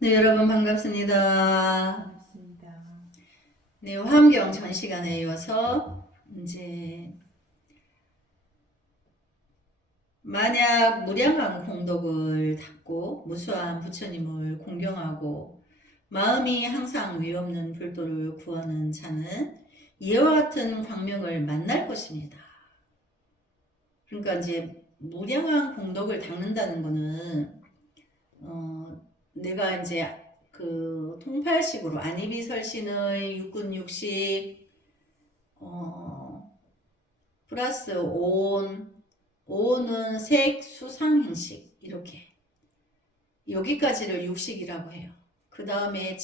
네, 여러분 반갑습니다. 반갑습니다. 네, 화엄경 전 시간에 이어서 이제 만약 무량한 공덕을 닦고 무수한 부처님을 공경하고 마음이 항상 위없는 불도를 구하는 자는 이와 같은 광명을 만날 것입니다. 그러니까 이제 무량한 공덕을 닦는다는 거는 내가 이제 그 통팔식으로 안이비설신의 육군육식 플러스 오온은 색, 수상, 행식 이렇게 여기까지를 육식이라고 해요. 그 다음에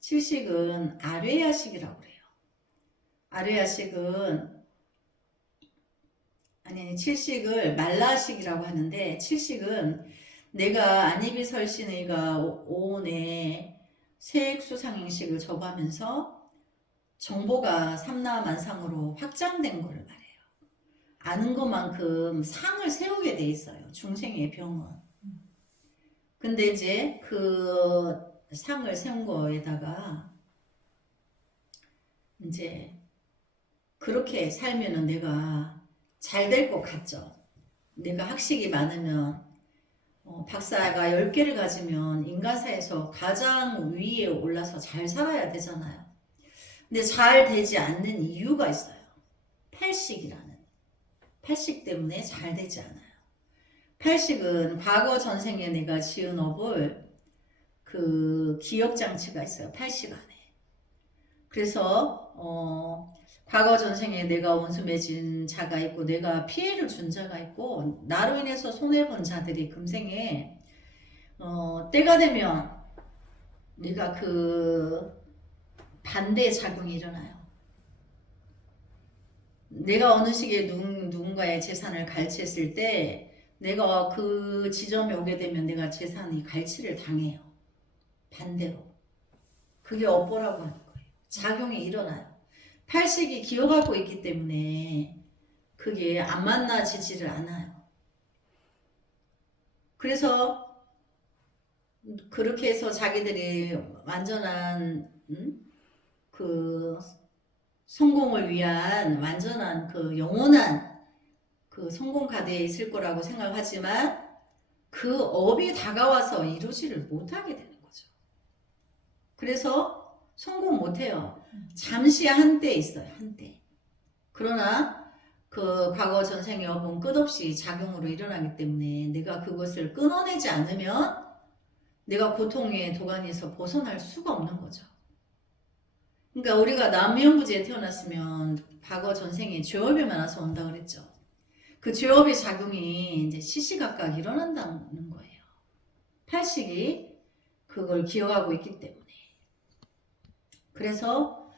칠식은 아뢰야식이라고 해요. 아뢰야식은 아니 칠식을 말라식이라고 하는데 칠식은 내가 안이비설신의가 오온에 색, 수상, 행식을 접하면서 정보가 삼라만상으로 확장된 거를 말해요. 아는 것만큼 상을 세우게 돼 있어요. 중생의 병은. 근데 이제 그 상을 세운 거에다가 이제 그렇게 살면은 내가 잘 될 것 같죠. 내가 학식이 많으면 박사가 10개를 가지면 인간사에서 가장 위에 올라서 잘 살아야 되잖아요. 근데 잘 되지 않는 이유가 있어요. 팔식이라는. 팔식 때문에 잘 되지 않아요. 팔식은 과거 전생에 내가 지은 업을 그 기억장치가 있어요. 팔식 안에. 그래서 과거 전생에 내가 원수 맺은 자가 있고 내가 피해를 준 자가 있고 나로 인해서 손해본 자들이 금생에 때가 되면 내가 그 반대 작용이 일어나요. 내가 어느 시기에 누군가의 재산을 갈취했을 때 내가 그 지점에 오게 되면 내가 재산이 갈취를 당해요. 반대로. 그게 업보라고 하는 거예요. 작용이 일어나요. 팔식이 기어가고 있기 때문에 그게 안 만나지지를 않아요. 그래서 그렇게 해서 자기들이 완전한 그 성공을 위한 완전한 그 영원한 그 성공 가대에 있을 거라고 생각하지만 그 업이 다가와서 이루지를 못하게 되는 거죠. 그래서 성공 못해요. 잠시 한때 있어요. 한때. 그러나 그 과거 전생의 업은 끝없이 작용으로 일어나기 때문에 내가 그것을 끊어내지 않으면 내가 고통의 도가니에서 벗어날 수가 없는 거죠. 그러니까 우리가 남미연부지에 태어났으면 과거 전생에 죄업이 많아서 온다 그랬죠. 그 죄업의 작용이 이제 시시각각 일어난다는 거예요. 팔식이 그걸 기억하고 있기 때문에. 그래서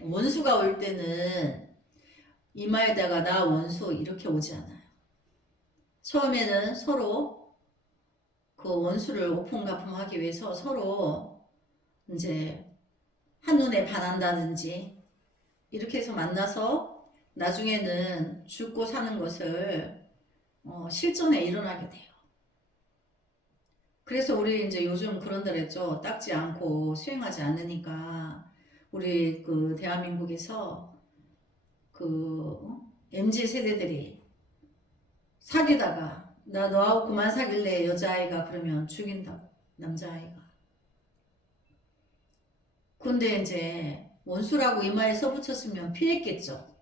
원수가 올 때는 이마에다가 나 원수 이렇게 오지 않아요. 처음에는 서로 그 원수를 오풍가풍하기 위해서 서로 이제 한눈에 반한다든지 이렇게 해서 만나서 나중에는 죽고 사는 것을 실전에 일어나게 돼요. 그래서 우리 이제 요즘 그런다 그랬죠. 닦지 않고 수행하지 않으니까 우리 그 대한민국에서 그 MZ 세대들이 사귀다가 나 너하고 그만 사귈래 여자아이가 그러면 죽인다고 남자아이가. 근데 이제 원수라고 이마에 써붙였으면 피했겠죠.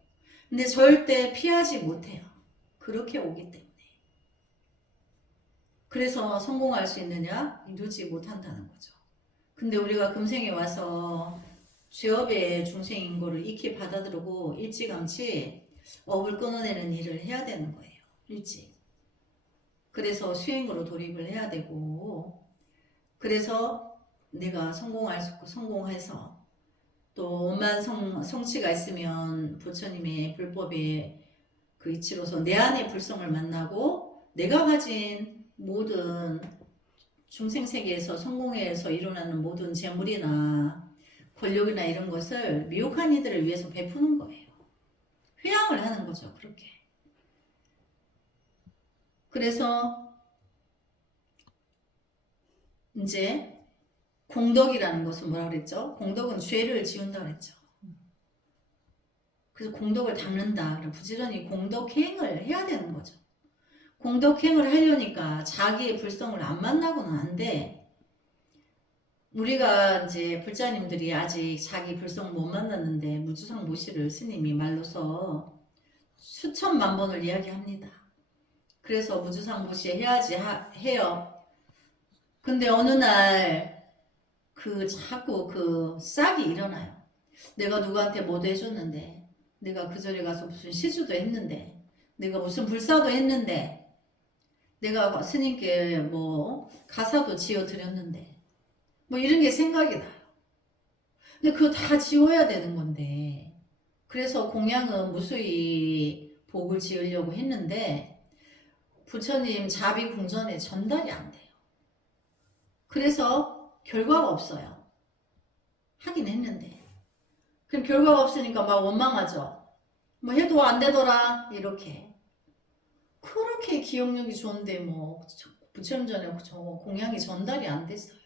근데 절대 피하지 못해요. 그렇게 오기 때문에. 그래서 성공할 수 있느냐? 이루지 못한다는 거죠. 근데 우리가 금생에 와서 죄업의 중생인 거를 익히 받아들이고 일찌감치 업을 끊어내는 일을 해야 되는 거예요. 일찍. 그래서 수행으로 돌입을 해야 되고 그래서 내가 성공할 수 있고 성공해서 또 원만 성취가 있으면 부처님의 불법의 그 이치로서 내 안의 불성을 만나고 내가 가진 모든 중생세계에서 성공해서 일어나는 모든 재물이나 권력이나 이런 것을 미혹한 이들을 위해서 베푸는 거예요. 회양을 하는 거죠. 그렇게. 그래서 이제 공덕이라는 것은 뭐라 그랬죠? 공덕은 죄를 지운다 그랬죠. 그래서 공덕을 닦는다. 부지런히 공덕행을 해야 되는 거죠. 공덕행을 하려니까 자기의 불성을 안 만나고는 안 돼. 우리가 이제 불자님들이 아직 자기 불성을 못 만났는데 무주상 모시를 스님이 말로서 수천만 번을 이야기합니다. 그래서 무주상 모시 해야지 해요. 근데 어느 날 자꾸 싹이 일어나요. 내가 누구한테 뭐도 해줬는데, 내가 그 절에 가서 무슨 시주도 했는데, 내가 무슨 불사도 했는데, 내가 스님께 뭐 가사도 지어드렸는데, 뭐 이런 게 생각이 나요. 근데 그거 다 지워야 되는 건데, 그래서 공양은 무수히 복을 지으려고 했는데 부처님 자비 궁전에 전달이 안 돼요. 그래서 결과가 없어요. 하긴 했는데. 그럼 결과가 없으니까 막 원망하죠. 뭐 해도 안 되더라 이렇게. 그렇게 기억력이 좋은데 뭐 부처님 전에 공양이 전달이 안 됐어요.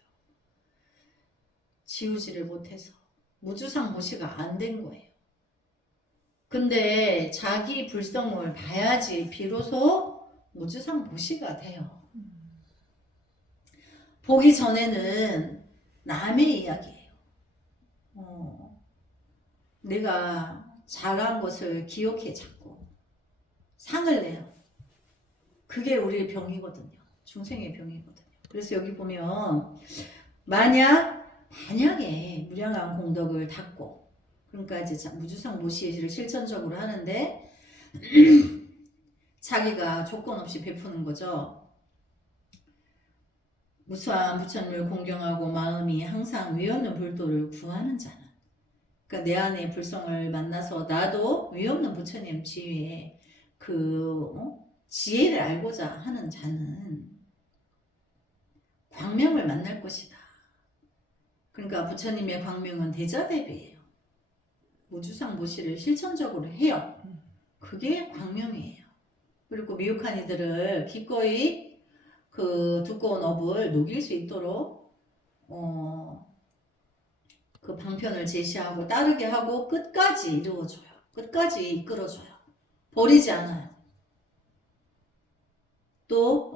지우지를 못해서 무주상 모시가 안 된 거예요. 근데 자기 불성을 봐야지 비로소 무주상 모시가 돼요. 보기 전에는 남의 이야기예요. 내가 잘한 것을 기억해 자꾸 상을 내요. 그게 우리의 병이거든요. 중생의 병이거든요. 그래서 여기 보면 만약에 무량한 공덕을 닦고, 그러니까 이제 무주상 모시를 실천적으로 하는데 자기가 조건 없이 베푸는 거죠. 무수한 부처님을 공경하고 마음이 항상 위없는 불도를 구하는 자는, 그러니까 내 안에 불성을 만나서 나도 위없는 부처님 지위에 지혜를 알고자 하는 자는 광명을 만날 것이다. 그러니까 부처님의 광명은 대자대비예요. 무주상 모시를 실천적으로 해요. 그게 광명이에요. 그리고 미혹한 이들을 기꺼이 두꺼운 업을 녹일 수 있도록 그 방편을 제시하고 따르게 하고 끝까지 이루어줘요. 끝까지 이끌어줘요. 버리지 않아요. 또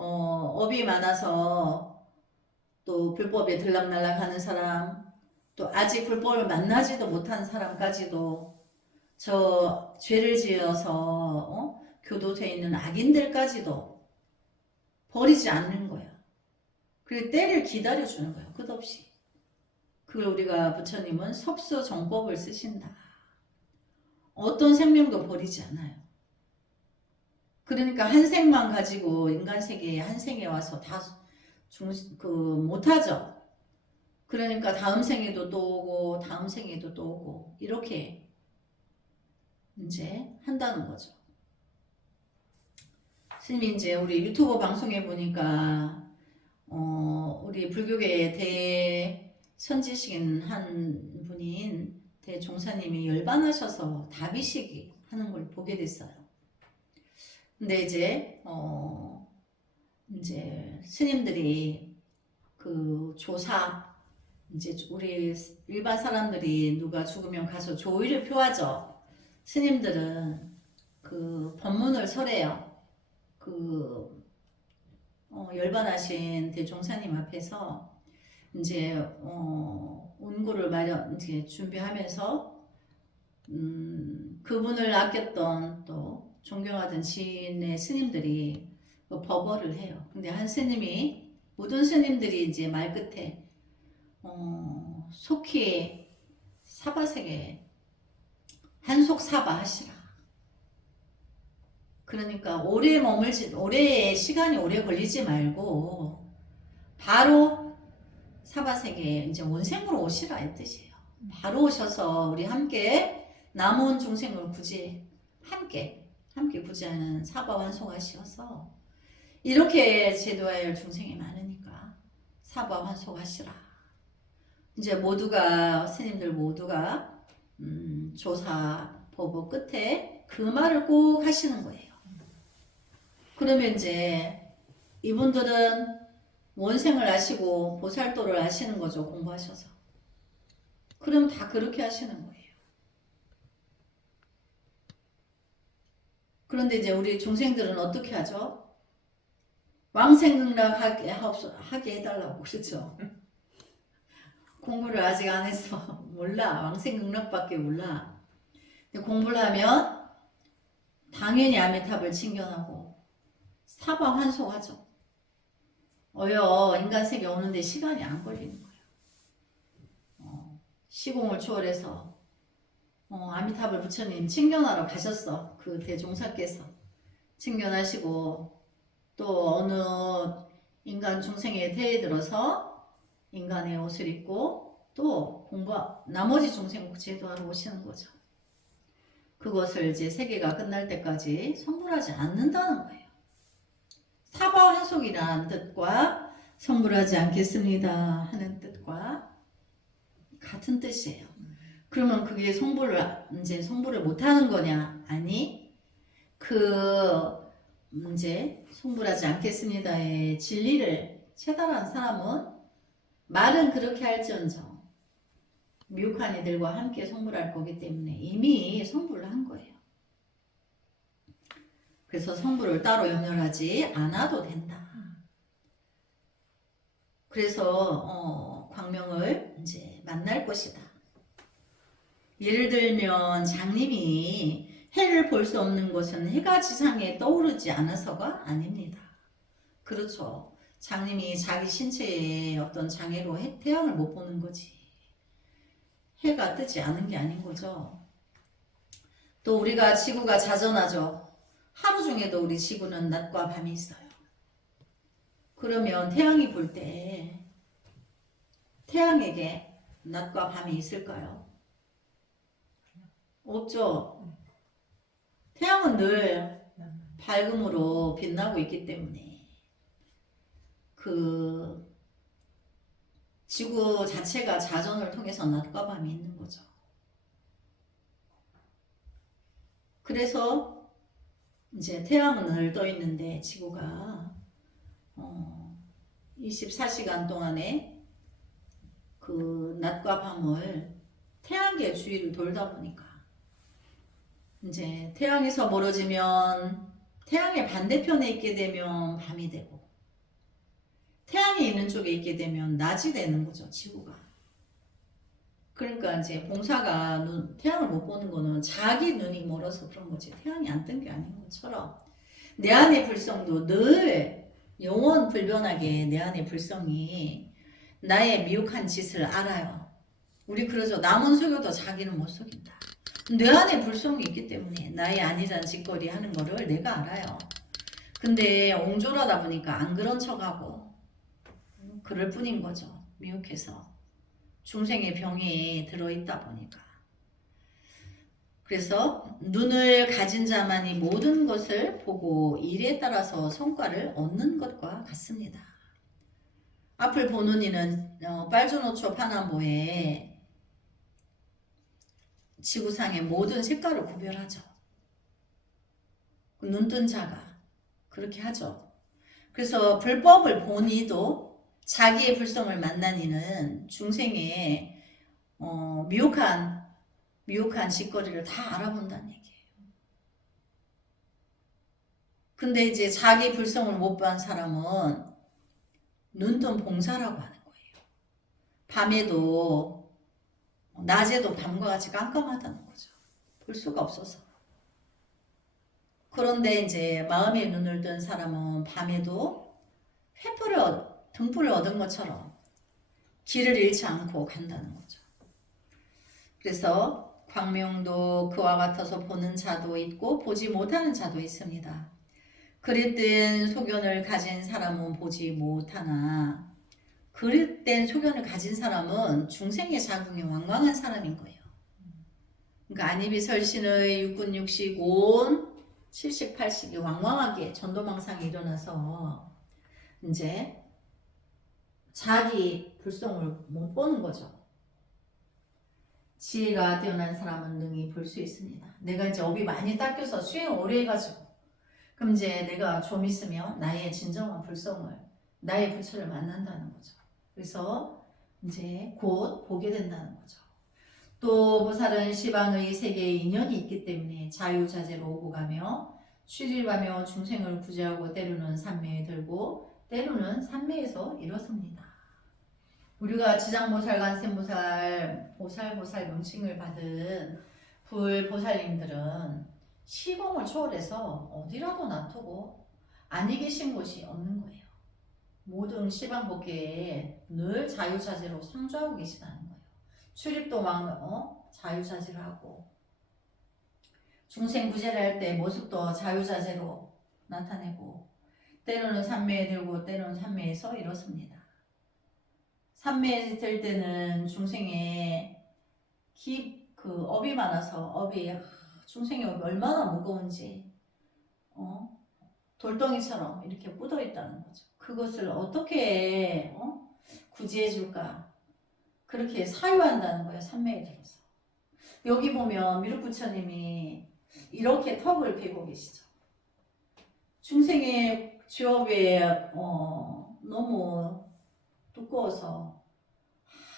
업이 많아서 또 불법에 들락날락하는 사람, 또 아직 불법을 만나지도 못한 사람까지도, 저 죄를 지어서 교도되어 있는 악인들까지도 버리지 않는 거예요. 그리고 때를 기다려주는 거예요. 끝없이. 그걸 우리가 부처님은 섭수정법을 쓰신다. 어떤 생명도 버리지 않아요. 그러니까 한 생만 가지고 인간 세계에 한 생에 와서 다 못하죠. 그러니까 다음 생에도 또 오고 다음 생에도 또 오고 이렇게 이제 한다는 거죠. 스님이 이제 우리 유튜브 방송에 보니까 우리 불교계 대선지식인 한 분인 대종사님이 열반하셔서 다비시기 하는 걸 보게 됐어요. 근데 이제 스님들이 조사, 이제 우리 일반 사람들이 누가 죽으면 가서 조의를 표하죠. 스님들은 법문을 설해요. 열반하신 대종사님 앞에서 이제 운구를 이제 준비하면서 그분을 아꼈던 또 존경하던 지인의 스님들이 법어를 해요. 근데 한 스님이, 모든 스님들이 이제 말 끝에 속히 사바세계 한속 사바 하시라. 그러니까 시간이 오래 걸리지 말고 바로 사바세계에 이제 원생으로 오시라 이 뜻이에요. 바로 오셔서 우리 함께 남은 중생을 함께 구제하는 사바완송하시어서, 이렇게 제도해야 할 중생이 많으니까 사바완송하시라. 이제 스님들 모두가 조사 법어 끝에 그 말을 꼭 하시는 거예요. 그러면 이제 이분들은 원생을 아시고 보살도를 아시는 거죠. 공부하셔서. 그럼 다 그렇게 하시는 거예요. 그런데 이제 우리 중생들은 어떻게 하죠? 왕생극락하게 해달라고 그렇죠. 공부를 아직 안 해서 몰라. 왕생극락밖에 몰라. 근데 공부를 하면 당연히 아미탑을 칭견하고 사바환속하죠. 인간세계 오는데 시간이 안 걸리는 거예요. 시공을 초월해서 아미타불 부처님 칭견하러 가셨어. 그 대종사께서 칭견하시고 또 어느 인간 중생에 대해들어서 인간의 옷을 입고 또 나머지 중생 제도하러 오시는 거죠. 그것을 이제 세계가 끝날 때까지 성불하지 않는다는 거예요. 사바환속이라는 뜻과 성불하지 않겠습니다 하는 뜻과 같은 뜻이에요. 그러면 그게 성불을 못하는 거냐? 아니, 이제 성불하지 않겠습니다의 진리를 체달한 사람은 말은 그렇게 할지언정 미혹한 이들과 함께 성불할 거기 때문에 이미 성불을 한 거예요. 그래서 성불을 따로 염려하지 않아도 된다. 그래서 광명을 이제 만날 것이다. 예를 들면 장님이 해를 볼 수 없는 것은 해가 지상에 떠오르지 않아서가 아닙니다. 그렇죠. 장님이 자기 신체에 어떤 장애로 태양을 못 보는 거지. 해가 뜨지 않은 게 아닌 거죠. 또 우리가 지구가 자전하죠. 하루 중에도 우리 지구는 낮과 밤이 있어요. 그러면 태양이 볼 때 태양에게 낮과 밤이 있을까요? 없죠. 태양은 늘 밝음으로 빛나고 있기 때문에 그 지구 자체가 자전을 통해서 낮과 밤이 있는 거죠. 그래서 이제 태양은 늘 떠 있는데 지구가 24시간 동안에 그 낮과 밤을 태양계 주위를 돌다 보니까 이제 태양에서 멀어지면 태양의 반대편에 있게 되면 밤이 되고 태양이 있는 쪽에 있게 되면 낮이 되는 거죠. 지구가. 그러니까 이제 봉사가 태양을 못 보는 거는 자기 눈이 멀어서 그런 거지. 태양이 안 뜬 게 아닌 것처럼 내 안의 불성도 늘 영원 불변하게 내 안의 불성이 나의 미혹한 짓을 알아요. 우리 그러죠. 남은 속여도 자기는 못 속인다. 내 안에 불성이 있기 때문에 나의 아니란 짓거리 하는 거를 내가 알아요. 근데 옹졸하다 보니까 안 그런 척하고 그럴 뿐인 거죠. 미혹해서 중생의 병에 들어있다 보니까. 그래서 눈을 가진 자만이 모든 것을 보고 일에 따라서 성과를 얻는 것과 같습니다. 앞을 보는 이는 빨주노초 파남보에 지구상의 모든 색깔을 구별하죠. 눈뜬 자가 그렇게 하죠. 그래서 불법을 본 이도 자기의 불성을 만난 이는 중생의 미혹한 짓거리를 다 알아본다는 얘기예요. 근데 이제 자기 불성을 못 본 사람은 눈뜬 봉사라고 하는 거예요. 밤에도 낮에도 밤과 같이 깜깜하다는 거죠. 볼 수가 없어서. 그런데 이제 마음의 눈을 뜬 사람은 밤에도 등불을 얻은 것처럼 길을 잃지 않고 간다는 거죠. 그래서 광명도 그와 같아서 보는 자도 있고 보지 못하는 자도 있습니다. 그릇된 소견을 가진 사람은 보지 못하나 그릇된 소견을 가진 사람은 중생의 자궁이 왕왕한 사람인 거예요. 그러니까 안이비설신의 육군육식 온 70, 80이 왕왕하게 전도망상이 일어나서 이제 자기 불성을 못 보는 거죠. 지혜가 뛰어난 사람은 능히 볼 수 있습니다. 내가 이제 업이 많이 닦여서 수행 오래 해가지고 그럼 이제 내가 좀 있으면 나의 진정한 불성을 나의 부처를 만난다는 거죠. 그래서 이제 곧 보게 된다는 거죠. 또 보살은 시방의 세계에 인연이 있기 때문에 자유자재로 오고 가며 출입하며 중생을 구제하고 때로는 산매에 들고 때로는 산매에서 일어섭니다. 우리가 지장보살, 간센보살, 보살 명칭을 받은 불보살님들은 시공을 초월해서 어디라도 놔두고 안이 계신 곳이 없는 거예요. 모든 시방법계에 늘 자유자재로 상주하고 계시다는 거예요. 출입도 막 자유자재로 하고 중생 구제를 할 때 모습도 자유자재로 나타내고 때로는 산매에 들고 때로는 산매에서 일어섭니다. 산매에 들 때는 중생의 그 업이 많아서 중생의 업이 얼마나 무거운지 돌덩이처럼 이렇게 묻어 있다는 거죠. 그것을 어떻게 구제해 줄까? 그렇게 사유한다는 거예요. 산매에 들어서. 여기 보면 미륵부처님이 이렇게 턱을 베고 계시죠. 중생의 죄업에 너무 두꺼워서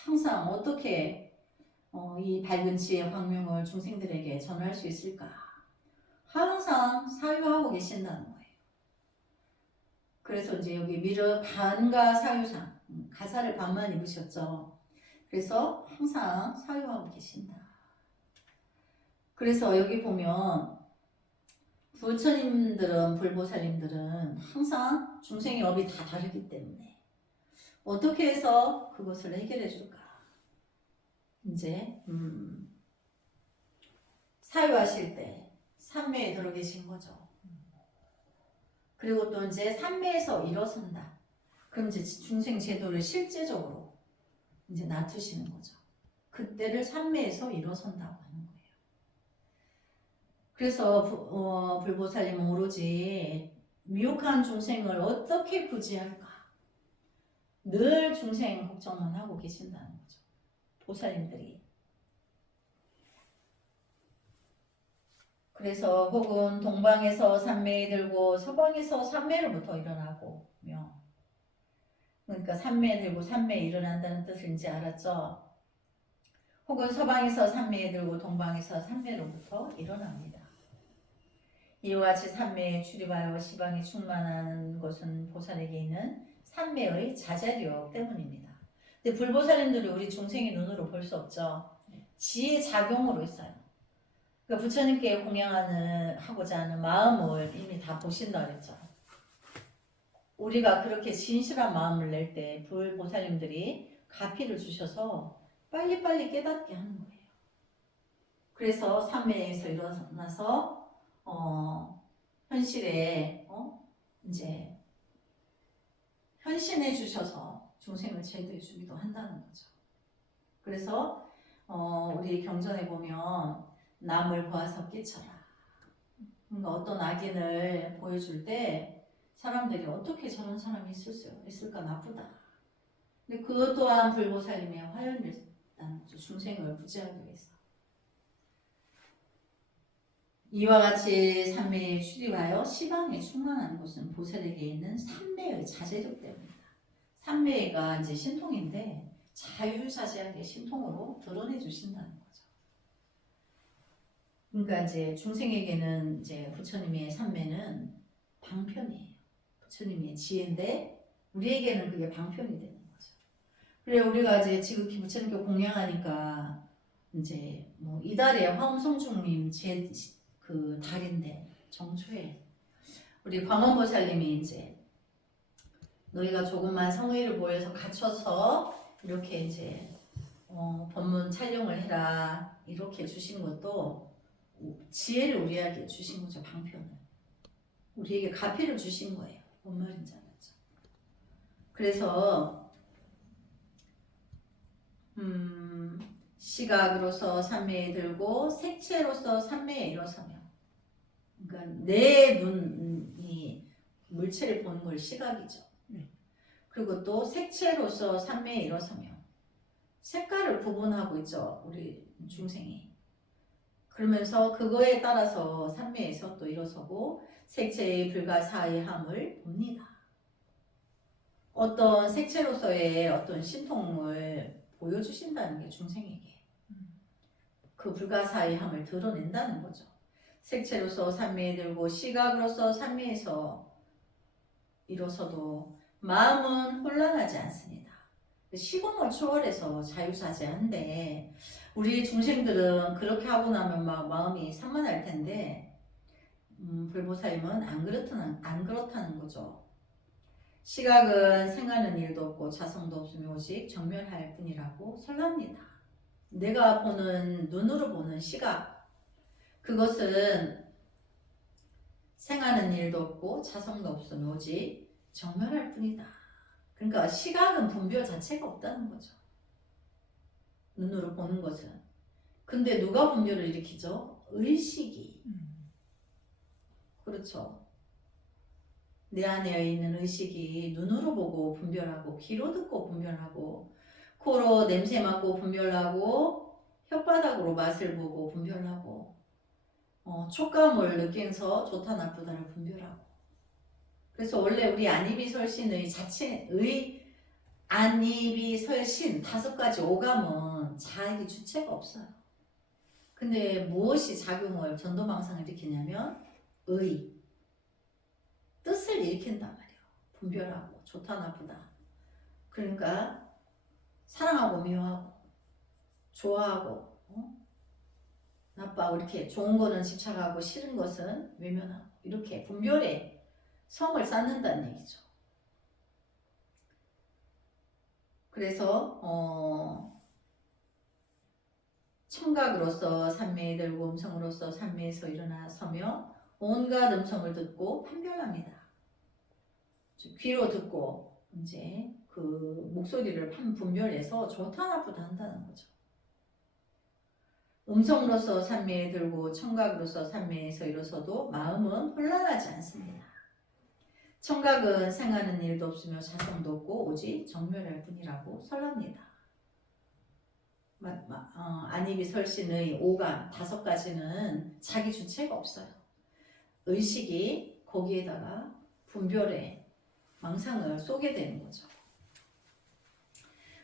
항상 어떻게 이 밝은 지혜의 광명을 중생들에게 전할 수 있을까? 항상 사유하고 계신다는 거예요. 그래서 이제 여기 미륵 반가 사유상, 가사를 반만 입으셨죠. 그래서 항상 사유하고 계신다. 그래서 여기 보면 부처님들은, 불보살님들은 항상 중생의 업이 다 다르기 때문에 어떻게 해서 그것을 해결해 줄까? 이제 사유하실 때 산매에 들어 계신 거죠. 그리고 또 이제 산매에서 일어선다. 그럼 이제 중생 제도를 실제적으로 이제 놔두시는 거죠. 그때를 산매에서 일어선다고 하는 거예요. 그래서 불보살님은 오로지 미혹한 중생을 어떻게 구제할까? 늘 중생 걱정만 하고 계신다는 거죠. 보살님들이. 그래서 혹은 동방에서 산매에 들고 서방에서 산매로부터 일어나고며, 그러니까 산매에 들고 산매에 일어난다는 뜻을 이제 알았죠. 혹은 서방에서 산매에 들고 동방에서 산매로부터 일어납니다. 이와 같이 산매에 출입하여 시방에 충만한 것은 보살에게 있는 산매의 자자력 때문입니다. 근데 불보살님들이 우리 중생의 눈으로 볼 수 없죠. 지혜 작용으로 있어요. 그러니까 부처님께 하고자 하는 마음을 이미 다 보신다 그랬죠. 우리가 그렇게 진실한 마음을 낼 때 불보살님들이 가피를 주셔서 빨리빨리 깨닫게 하는 거예요. 그래서 산매에서 일어나서 현실에 이제 현신해 주셔서 중생을 제도해 주기도 한다는 거죠. 그래서 우리 경전에 보면 남을 보아서 끼쳐라. 그러니까 어떤 악인을 보여줄 때 사람들이 어떻게 저런 사람이 있을까 나쁘다. 근데 그것 또한 불보살님의 화연이었다는 거죠. 중생을 구제하기 위해서. 이와 같이 산매에 출입하여 시방에 충만한 곳은 보살에게 있는 산매의 자제력 때문이다. 산매가 이제 신통인데 자유자재하게 신통으로 드러내 주신다는 거죠. 그러니까 이제 중생에게는 이제 부처님의 산매는 방편이에요. 부처님의 지혜인데 우리에게는 그게 방편이 되는 거죠. 그래 우리가 이제 지극히 부처님께 공양하니까 이제 뭐 이달에 화엄성중님 그 달인데 정초에 우리 광원보살님이 이제 너희가 조금만 성의를 보여서 갖춰서 이렇게 이제 법문 촬영을 해라 이렇게 주신 것도 지혜를 우리에게 주신 거죠. 방편을 우리에게 가피를 주신 거예요. 뭔 말인지 알았죠? 그래서 시각으로서 산매에 들고 색채로서 산매에 일어서며, 그러니까 내 눈이 물체를 보는 걸 시각이죠. 그리고 또 색채로서 산매에 일어서며 색깔을 구분하고 있죠. 우리 중생이. 그러면서 그거에 따라서 산매에서 또 일어서고 색채의 불가사의함을 봅니다. 어떤 색채로서의 어떤 신통을 보여주신다는 게 중생에게 그 불가사의함을 드러낸다는 거죠. 색채로서 삼매에 들고 시각으로서 삼매에서 일어서도 마음은 혼란하지 않습니다. 시공을 초월해서 자유자재한데 우리 중생들은 그렇게 하고 나면 막 마음이 산만할 텐데 불보살님은 안 그렇다는 거죠. 시각은 생하는 일도 없고 자성도 없으며 오직 정멸할 뿐이라고 설랍니다. 내가 보는 눈으로 보는 시각 그것은 생하는 일도 없고 자성도 없으며 오직 정멸할 뿐이다. 그러니까 시각은 분별 자체가 없다는 거죠. 눈으로 보는 것은. 근데 누가 분별을 일으키죠? 의식이. 그렇죠. 내 안에 있는 의식이 눈으로 보고 분별하고 귀로 듣고 분별하고 코로 냄새 맡고 분별하고 혓바닥으로 맛을 보고 분별하고 촉감을 느끼면서 좋다 나쁘다를 분별하고 그래서 원래 우리 안이비설신의 자체의 안이비설신 5가지 오감은 자기 주체가 없어요. 근데 무엇이 작용을 전도망상을 일으키냐면 뜻을 일으킨단 말이에요. 분별하고 좋다 나쁘다. 그러니까 사랑하고 미워하고 좋아하고 나빠하고 이렇게 좋은 거는 집착하고 싫은 것은 외면하고 이렇게 분별의 성을 쌓는다는 얘기죠. 그래서 청각으로서 삼매에 들고 음성으로서 삼매에서 일어나서며 온갖 음성을 듣고 판별합니다. 귀로 듣고 이제 그 목소리를 분별해서 좋다 나쁘다 한다는 거죠. 음성으로서 삼매에 들고 청각으로서 삼매에서 일어서도 마음은 혼란하지 않습니다. 청각은 생하는 일도 없으며 자성도 없고 오직 정멸할 뿐이라고 설랍니다. 안이비설신의 오감 5가지는 자기 주체가 없어요. 의식이 거기에다가 분별의 망상을 쏘게 되는 거죠.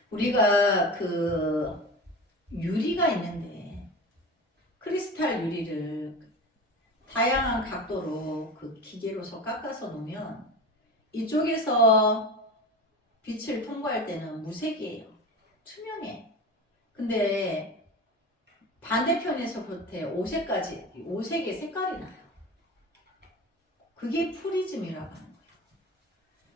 우리가 그 유리가 있는데 크리스탈 유리를 다양한 각도로 그 기계로서 깎아서 놓으면 이쪽에서 빛을 통과할 때는 무색이에요. 투명해. 근데 반대편에서 볼 때 오색의 색깔이 나요. 그게 프리즘이라고 하는 거예요.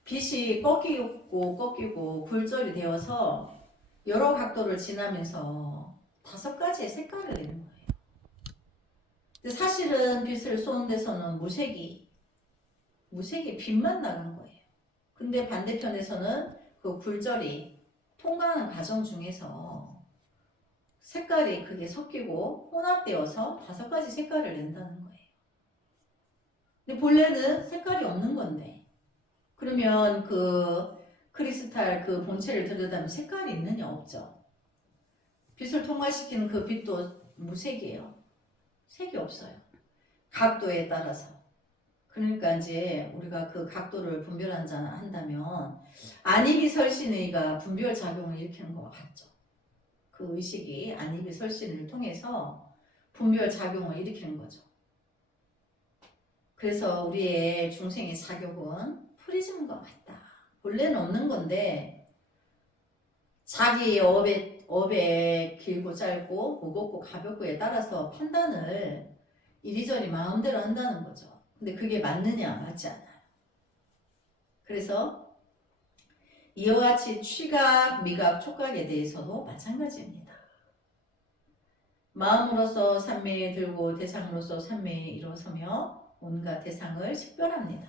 빛이 꺾이고 굴절이 되어서 여러 각도를 지나면서 5가지의 색깔을 내는 거예요. 근데 사실은 빛을 쏘는 데서는 무색이 빛만 나는 거예요. 근데 반대편에서는 그 굴절이 통과하는 과정 중에서 색깔이 그게 섞이고 혼합되어서 5가지 색깔을 낸다는 거예요. 근데 본래는 색깔이 없는 건데 그러면 그 크리스탈 그 본체를 들여다보면 색깔이 있느냐 없죠. 빛을 통과시키는 그 빛도 무색이에요. 색이 없어요. 각도에 따라서. 그러니까 이제 우리가 그 각도를 분별한다면 안이비설신의가 분별 작용을 일으키는 것 같죠. 그 의식이 안이비설신을 통해서 분별 작용을 일으키는 거죠. 그래서 우리의 중생의 자격은 프리즘과 같다. 본래는 없는 건데 자기 업에 길고 짧고 무겁고 가볍고에 따라서 판단을 이리저리 마음대로 한다는 거죠. 근데 그게 맞느냐 맞지 않아요. 그래서 이와 같이 취각, 미각, 촉각에 대해서도 마찬가지입니다. 마음으로서 삼매에 들고 대상으로서 삼매에 일어서며 온갖 대상을 식별합니다.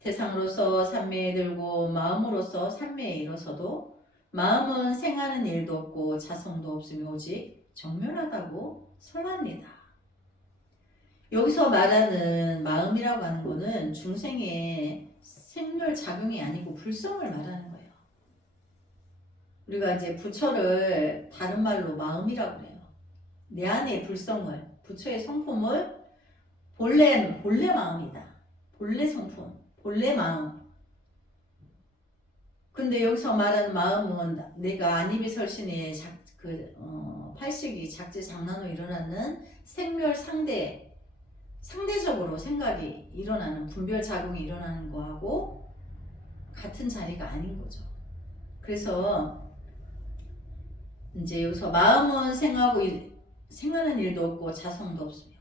대상으로서 삼매에 들고 마음으로서 삼매에 일어서도 마음은 생하는 일도 없고 자성도 없으며 오직 정멸하다고 설합니다. 여기서 말하는 마음이라고 하는 것은 중생의 생멸작용이 아니고 불성을 말하는 거예요. 우리가 이제 부처를 다른 말로 마음이라고 해요. 내 안의 불성을, 부처의 성품을 본래 마음이다. 본래 성품, 본래 마음. 근데 여기서 말하는 마음은 내가 안이비설신의 팔식이 작지장난으로 일어나는 생멸 상대적으로 생각이 일어나는 분별작용이 일어나는 거하고 같은 자리가 아닌 거죠. 그래서 이제 여기서 마음은 생하는 일도 없고 자성도 없으며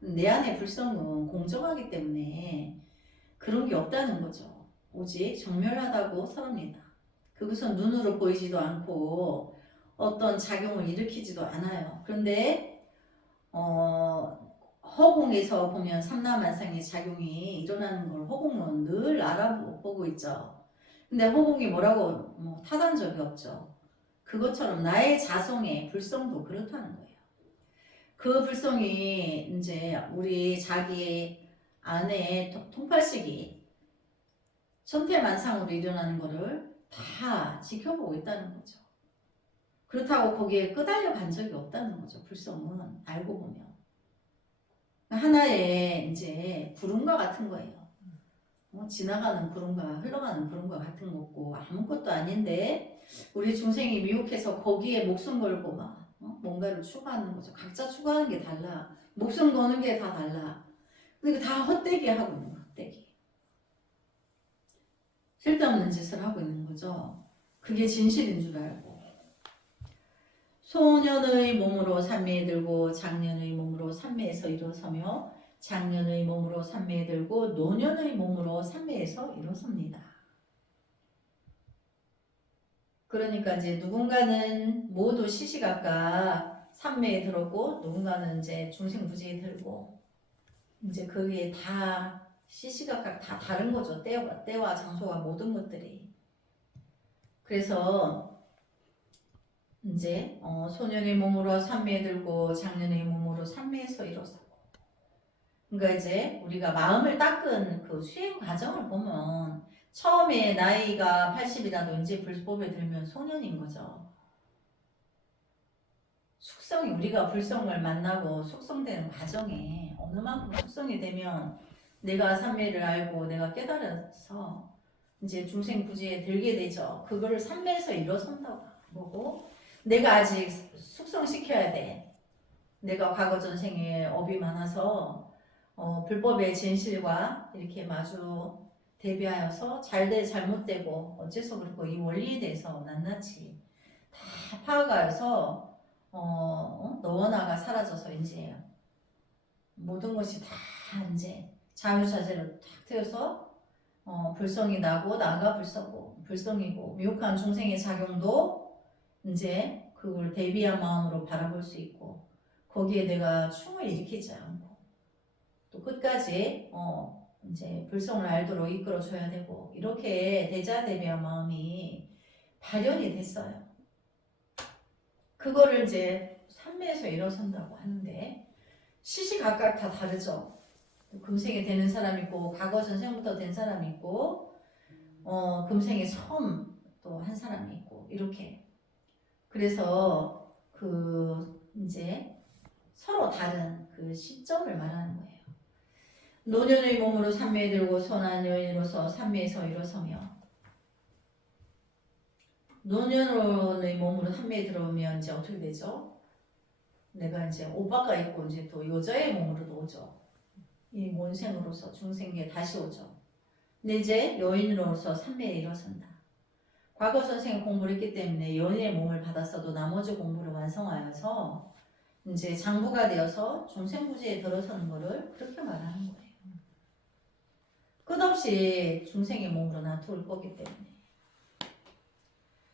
내 안의 불성은 공정하기 때문에 그런 게 없다는 거죠. 오직 정멸하다고 설합니다. 그것은 눈으로 보이지도 않고 어떤 작용을 일으키지도 않아요. 그런데 허공에서 보면 삼라만상의 작용이 일어나는 걸 허공은 늘 알아보고 있죠. 근데 허공이 뭐라고 타단 적이 없죠. 그것처럼 나의 자성의 불성도 그렇다는 거예요. 그 불성이 이제 우리 자기 안에 통팔식이 천태만상으로 일어나는 거를 다 지켜보고 있다는 거죠. 그렇다고 거기에 끄달려 간 적이 없다는 거죠. 불성은 알고 보면 하나의 이제 구름과 같은 거예요. 지나가는 구름과 흘러가는 구름과 같은 거고 아무것도 아닌데 우리 중생이 미혹해서 거기에 목숨 걸고 막 뭔가를 추구하는 거죠. 각자 추구하는 게 달라. 목숨 거는 게 다 달라. 근데 다 헛되게 하고 있는 거야. 헛되게. 쓸데없는 짓을 하고 있는 거죠. 그게 진실인 줄 알고. 소년의 몸으로 삼매에 들고 장년의 몸으로 삼매에서 일어서며 장년의 몸으로 삼매에 들고 노년의 몸으로 삼매에서 일어섭니다. 그러니까 이제 누군가는 모두 시시각각 삼매에 들었고 누군가는 이제 중생부지에 들고 이제 그게 다 시시각각 다 다른 거죠. 때와 장소와 모든 것들이. 그래서 이제 소년의 몸으로 삼매에 들고 장년의 몸으로 삼매에서 일어서고. 그러니까 이제 우리가 마음을 닦은 그 수행 과정을 보면 처음에 나이가 80이라도 이제 불법에 들면 소년인 거죠. 숙성이 우리가 불성을 만나고 숙성되는 과정에 어느 만큼 숙성이 되면 내가 삼매를 알고 내가 깨달아서 이제 중생부지에 들게 되죠. 그거를 삼매에서 일어선다고 보고 내가 아직 숙성시켜야 돼. 내가 과거 전생에 업이 많아서 불법의 진실과 이렇게 마주 대비하여서 잘돼 잘못되고 어째서 그렇고 이 원리에 대해서 낱낱이 다 파악하여서 너와 나가 사라져서 이제 모든 것이 다 이제 자유자재로 탁 트여서 불성이 나고 나가 불성이고 미혹한 중생의 작용도 이제 그걸 대비한 마음으로 바라볼 수 있고 거기에 내가 충을 일으키지 않고 또 끝까지 이제 불성을 알도록 이끌어줘야 되고 이렇게 대자대비한 마음이 발현이 됐어요. 그거를 이제 삼매에서 일어선다고 하는데 시시각각 다 다르죠. 금생에 되는 사람 있고 과거 전생부터 된 사람 있고 금생에 처음 또 한 사람이 있고 이렇게 그래서 이제 서로 다른 그 시점을 말하는 거예요. 노년의 몸으로 삼매에 들고 선한 여인으로서 삼매에서 일어서며 노년의 몸으로 삼매에 들어오면 이제 어떻게 되죠? 내가 이제 오빠가 있고 이제 또 여자의 몸으로도 오죠. 이 원생으로서 중생에 다시 오죠. 근데 이제 여인으로서 삼매에 일어선다. 과거 선생이 공부를 했기 때문에 여인의 몸을 받았어도 나머지 공부를 완성하여서 이제 장부가 되어서 중생부지에 들어서는 것을 그렇게 말하는 거예요. 끝없이 중생의 몸으로 나투을 거기 때문에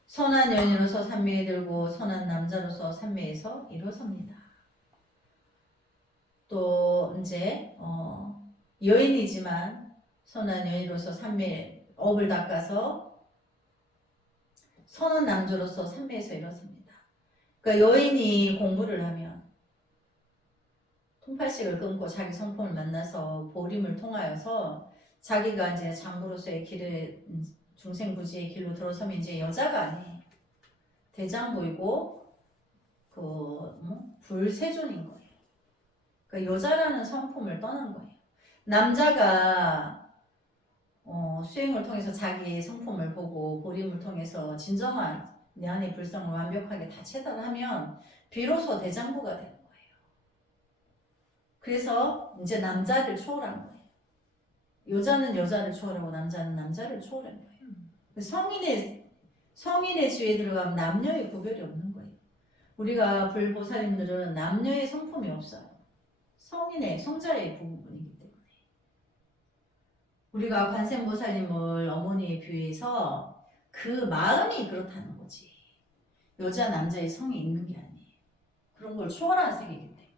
선한 여인으로서 삼매에 들고 선한 남자로서 삼매에서 일어섭니다. 또 이제 여인이지만 선한 여인으로서 삼매 업을 닦아서 선한 남자로서 삼매에서 일어섭니다. 그러니까 여인이 공부를 하면 통팔식을 끊고 자기 성품을 만나서 보림을 통하여서 자기가 이제 장부로서의 길을 중생부지의 길로 들어서면 이제 여자가 아니에요. 대장부이고 불세존인 거예요. 그러니까 여자라는 성품을 떠난 거예요. 남자가 수행을 통해서 자기 성품을 보고 보림을 통해서 진정한 내 안의 불성을 완벽하게 다 체달하면 비로소 대장부가 되는 거예요. 그래서 이제 남자를 초월한 거예요. 여자는 여자를 초월하고 남자는 남자를 초월한 거예요. 성인의 지위에 들어가면 남녀의 구별이 없는 거예요. 우리가 불보살님들은 남녀의 성품이 없어요. 성자의 부분이기 때문에. 우리가 관세음보살님을 어머니에 비유해서 그 마음이 그렇다는 거지. 여자 남자의 성이 있는 게 아니에요. 그런 걸 초월한 세계이기 때문에.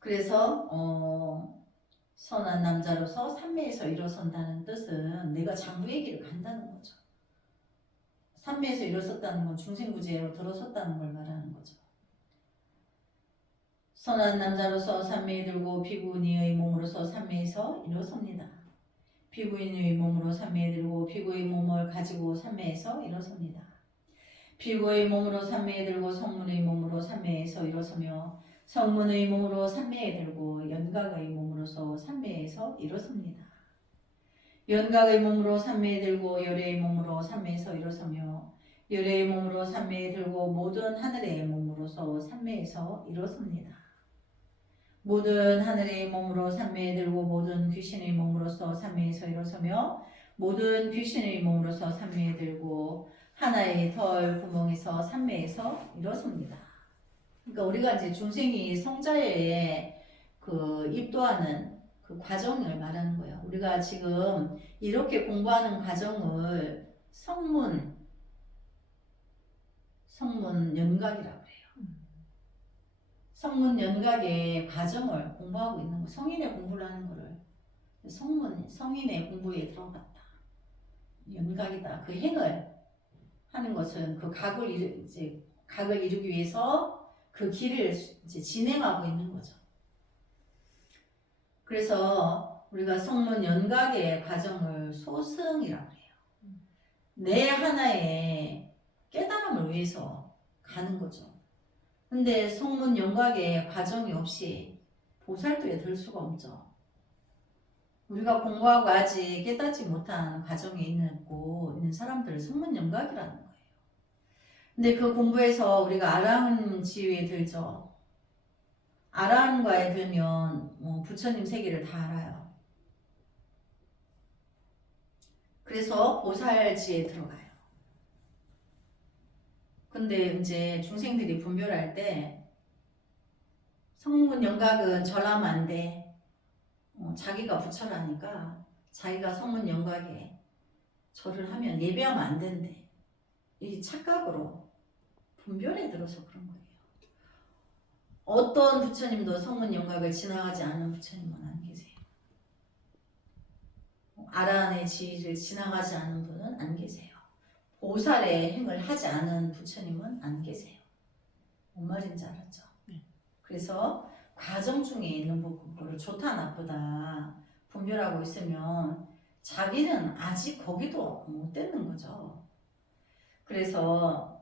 그래서 선한 남자로서 삼매에서 일어선다는 뜻은 내가 장부 얘기를 간다는 거죠. 삼매에서 일어섰다는 건 중생구제로 들어섰다는 걸 말하는 거죠. 선한 남자로서 삼매에 들고 비구니의 몸으로서 삼매에서 일어섭니다. 비구인의 몸으로 삼매에 들고 비구의 몸을 가지고 삼매에서 일어섭니다. 비구의 몸으로 삼매에 들고 성문의 몸으로 삼매에서 일어서며 성문의 몸으로 삼매에 들고 연각의 몸으로서 삼매에서 일어섭니다. 연각의 몸으로 삼매에 들고 열의 몸으로 삼매에서 일어서며 열의 몸으로 삼매에 들고 모든 하늘의 몸으로서 삼매에서 일어섭니다. 모든 하늘의 몸으로 삼매에 들고 모든 귀신의 몸으로서 삼매에서 일어서며 모든 귀신의 몸으로서 삼매에 들고 하나의 털 구멍에서 삼매에서 일어섭니다. 그러니까 우리가 이제 중생이 성자에 입도하는 그 과정을 말하는 거예요. 우리가 지금 이렇게 공부하는 과정을 성문 연각이라고 해요. 성문 연각의 과정을 공부하고 있는 거, 성인의 공부를 하는 거를 성인의 공부에 들어갔다. 연각이다. 그 행을 하는 것은 그 각을 이루기 위해서 그 길을 이제 진행하고 있는 거죠. 그래서 우리가 성문 연각의 과정을 소승이라고 해요. 내 하나의 깨달음을 위해서 가는 거죠. 근데 성문 연각의 과정이 없이 보살도에 들 수가 없죠. 우리가 공부하고 아직 깨닫지 못한 과정에 있는 사람들을 성문 연각이라는 거예요. 근데 그 공부에서 우리가 아라한 지위에 들죠. 아라한과에 들면 부처님 세계를 다 알아요. 그래서 보살지에 들어가요. 근데 이제 중생들이 분별할 때 성문 연각은 절하면 안 돼. 자기가 부처라니까 자기가 성문 연각에 절을 하면 예배하면 안 된대. 이 착각으로 분별에 들어서 그런 거예요. 어떤 부처님도 성문 연각을 지나가지 않은 부처님은 안 계세요. 아라한의 지위를 지나가지 않은 분은 안 계세요. 보살의 행을 하지 않은 부처님은 안 계세요. 뭔 말인지 알았죠? 네. 그래서 과정 중에 있는 부분을 좋다 나쁘다 분별하고 있으면 자기는 아직 거기도 못 되는 거죠. 그래서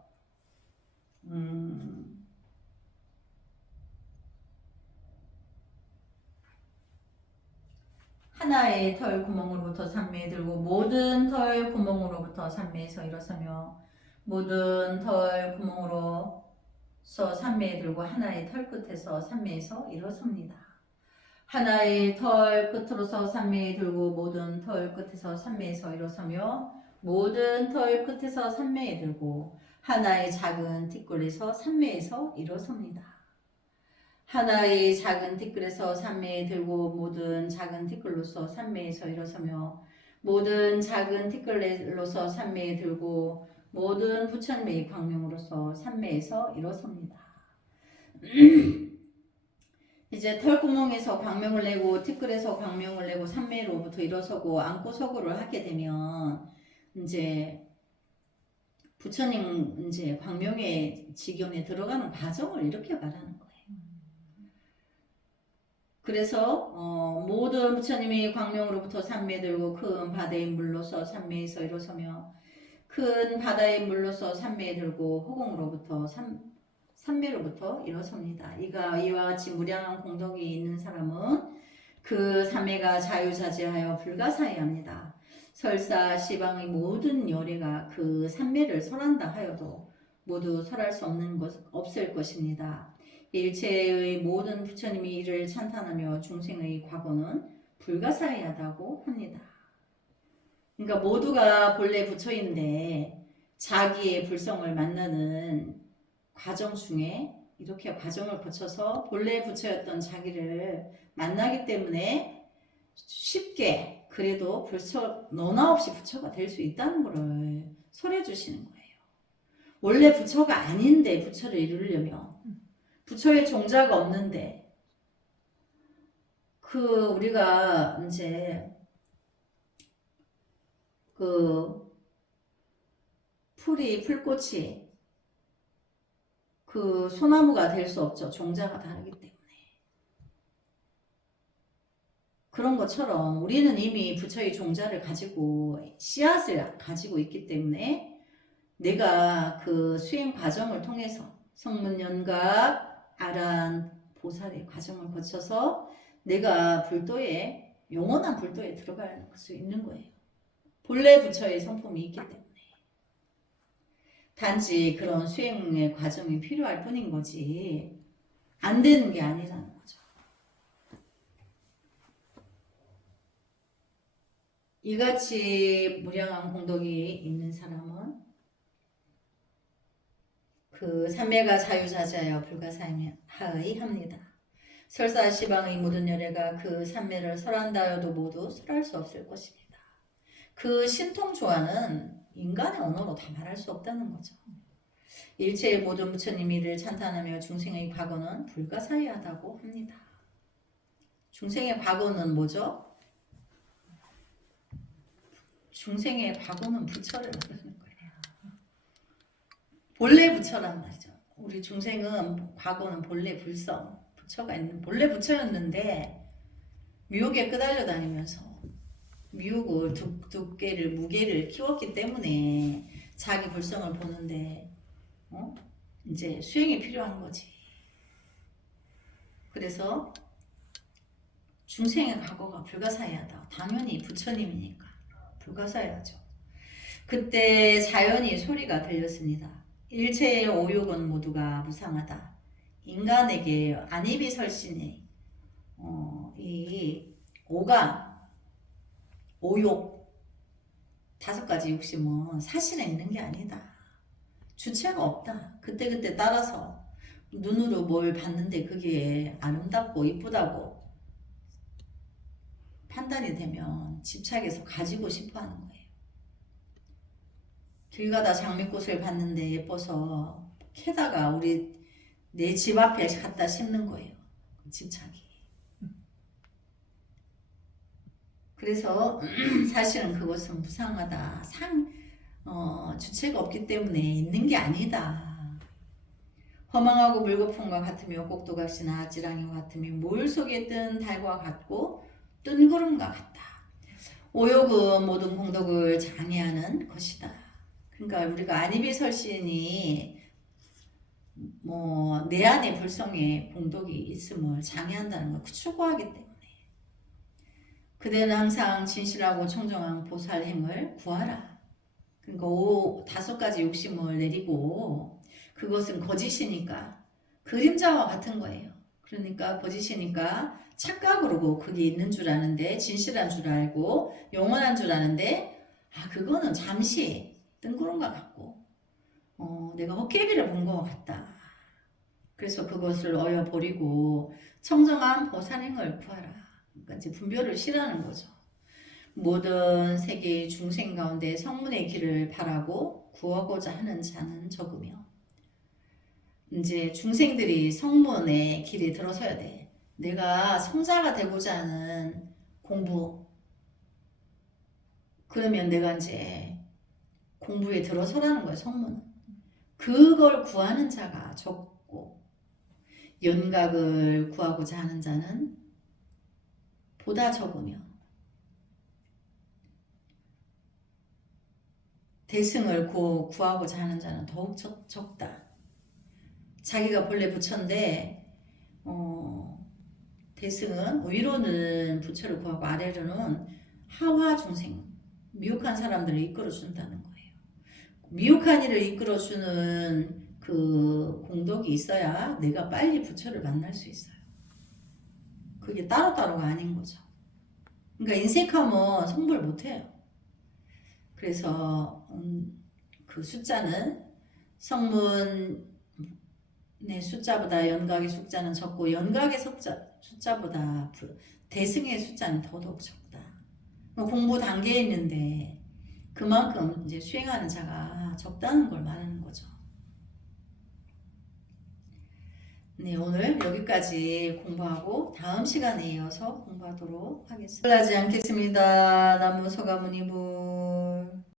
하나의 털 구멍으로부터 삼매에 들고 모든 털 구멍으로부터 삼매에서 일어서며 모든 털 구멍으로서 삼매에 들고 하나의 털 끝에서 삼매에서 일어섭니다. 하나의 털 끝으로서 삼매에 들고 모든 털 끝에서 삼매에서 일어서며 모든 털 끝에서 삼매에 들고 하나의 작은 티끌에서 삼매에서 일어섭니다. 하나의 작은 티끌에서 삼매에 들고 모든 작은 티끌로서 삼매에서 일어서며 모든 작은 티끌로서 삼매에 들고 모든 부처님의 광명으로서 삼매에서 일어섭니다. 이제 털구멍에서 광명을 내고 티끌에서 광명을 내고 삼매로부터 일어서고 안고서고를 하게 되면 이제 부처님 이제 광명의 지경에 들어가는 과정을 이렇게 말하는 거예요. 그래서 모든 부처님이 광명으로부터 삼매 들고 큰 바다의 물로서 삼매에서 일어서며 큰 바다의 물로서 삼매에 들고 허공으로부터 삼매로부터 일어섭니다. 이와 같이 무량한 공덕이 있는 사람은 그 삼매가 자유자재하여 불가사의합니다. 설사 시방의 모든 요리가 그 삼매를 설한다 하여도 모두 설할 수 없는 것 없을 것입니다. 일체의 모든 부처님이 이를 찬탄하며 중생의 과거는 불가사의하다고 합니다. 그러니까 모두가 본래 부처인데 자기의 불성을 만나는 과정 중에 이렇게 과정을 거쳐서 본래 부처였던 자기를 만나기 때문에 쉽게 그래도 부처 너나 없이 부처가 될 수 있다는 것을 설해 주시는 거예요. 원래 부처가 아닌데 부처를 이루려면 부처의 종자가 없는데 우리가 이제 풀꽃이 소나무가 될 수 없죠. 종자가 다르기 때문에. 그런 것처럼 우리는 이미 부처의 종자를 가지고 씨앗을 가지고 있기 때문에 내가 그 수행 과정을 통해서 성문연각, 아란, 보살의 과정을 거쳐서 내가 불도에 영원한 불도에 들어갈 수 있는 거예요. 본래 부처의 성품이 있기 때문에. 단지 그런 수행의 과정이 필요할 뿐인 거지 안 되는 게 아니라는 거죠. 이같이 무량한 공덕이 있는 사람은 그 삼매가 자유자재하여 불가사의합니다. 설사 시방의 모든 열애가 그 삼매를 설한다 하여도 모두 설할 수 없을 것입니다. 그 신통조화는 인간의 언어로 다 말할 수 없다는 거죠. 일체의 모든 부처님이 이를 찬탄하며 중생의 과거는 불가사의하다고 합니다. 중생의 과거는 뭐죠? 중생의 과거는 부처를 말하는 거예요. 본래 부처란 말이죠. 우리 중생은 과거는 본래 불성, 부처가 있는 본래 부처였는데 미혹에 끄달려 다니면서 미혹을 두께를 무게를 키웠기 때문에 자기 불성을 보는데 이제 수행이 필요한 거지. 그래서 중생의 과거가 불가사의하다. 당연히 부처님이니까 불가사의하죠. 그때 자연히 소리가 들렸습니다. 일체의 오욕은 모두가 무상하다. 인간에게 안이비설신의 이 오감, 오욕 5가지 욕심은 사실에 있는 게 아니다. 주체가 없다. 그때그때 따라서 눈으로 뭘 봤는데 그게 아름답고 이쁘다고 판단이 되면 집착해서 가지고 싶어 하는 거예요. 길 가다 장미꽃을 봤는데 예뻐서 캐다가 내 집 앞에 갖다 심는 거예요. 집착이. 그래서 사실은 그것은 무상하다. 주체가 없기 때문에 있는 게 아니다. 허망하고 물거품과 같으며 꼭두각시나 지랑이와 같으며 물 속에 뜬 달과 같고 뜬 구름과 같다. 오욕은 모든 공덕을 장애하는 것이다. 그러니까 우리가 안이비설신이 내 안에 불성의 공덕이 있음을 장애한다는 걸 추구하기 때문에 그대는 항상 진실하고 청정한 보살행을 구하라. 그러니까 5가지 욕심을 내리고 그것은 거짓이니까 그림자와 같은 거예요. 그러니까 거짓이니까 착각으로 그게 있는 줄 아는데 진실한 줄 알고 영원한 줄 아는데 그거는 잠시 뜬구름과 같고 내가 헛개비를 본 것 같다. 그래서 그것을 어여버리고 청정한 보살행을 구하라. 그러니까 이제 분별을 싫어하는 거죠. 모든 세계의 중생 가운데 성문의 길을 바라고 구하고자 하는 자는 적으며 이제 중생들이 성문의 길에 들어서야 돼. 내가 성자가 되고자 하는 공부 그러면 내가 이제 공부에 들어서라는 거예요. 성문은. 그걸 구하는 자가 적고 연각을 구하고자 하는 자는 보다 적으며 대승을 구하고자 하는 자는 더욱 적다. 자기가 본래 부처인데 대승은 위로는 부처를 구하고 아래로는 하화 중생, 미혹한 사람들을 이끌어 준다는 거예요. 미혹한 이를 이끌어 주는 그 공덕이 있어야 내가 빨리 부처를 만날 수 있어요. 그게 따로따로가 아닌 거죠. 그러니까 인색하면 성불 못해요. 그래서 그 숫자는 성문의 숫자보다 연각의 숫자는 적고 연각의 숫자보다 대승의 숫자는 더더욱 적다. 공부 단계에 있는데 그만큼 이제 수행하는 자가 적다는 걸 말하는 거죠. 네, 오늘 여기까지 공부하고 다음 시간에 이어서 공부하도록 하겠습니다. 하지 않겠습니다. 나무 서가모니부